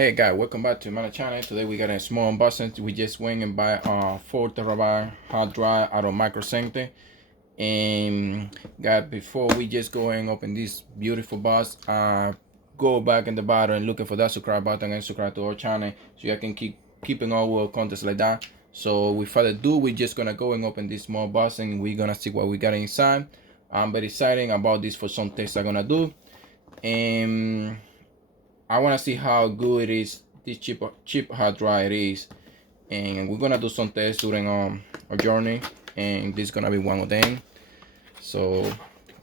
Hey guys, welcome back to my channel. Today we got a small unboxing. We just went and buy a 4 TB hard drive out of Micro Center. And guys, before we just go and open this beautiful box, go back in the bottom and looking for that subscribe button and subscribe to our channel so you can keep keeping our contents like that. So without further ado, we're just gonna go and open this small box and we're gonna see what we got inside. I'm very excited about this for some tests I'm gonna do. And I want to see how good it is, this cheap hard drive is, and we're gonna do some tests during our journey, and this is gonna be one of them. So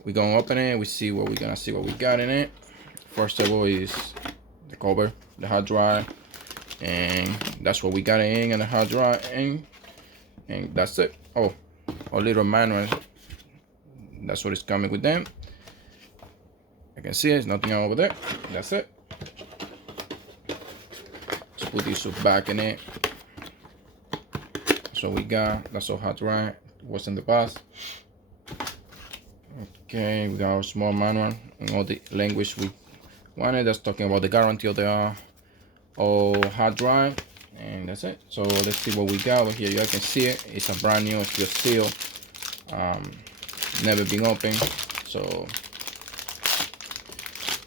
we're gonna open it. We see what we're gonna see what we got in it. First of all is the cover, the hard drive, and that's what we got in the hard drive, and that's it. Oh, a little manual. That's what is coming with them. I can see it. There's nothing over there. That's it. Put this back in it. So we got, that's our hard drive. What's in the box? Okay, we got our small manual and all the language we wanted. That's talking about the guarantee of the hard drive, and that's it. So let's see what we got over here. You guys can see it. It's a brand new, it's just sealed, never been opened. So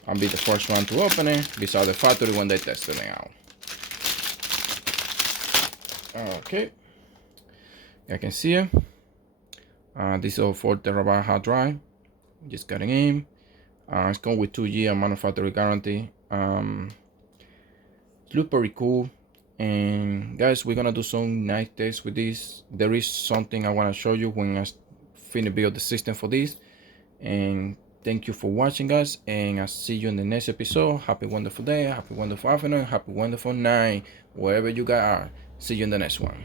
I'll be the first one to open it besides the factory when they tested it out. Okay, I can see it. This is a 4 TB hard drive. Just got it in. It's come with 2 year manufacturer guarantee. It looks pretty cool. And guys, we're gonna do some nice tests with this. There is something I want to show you when I finish build the system for this. And thank you for watching, guys, and I'll see you in the next episode. Happy wonderful day, happy wonderful afternoon, happy wonderful night, wherever you guys are. See you in the next one.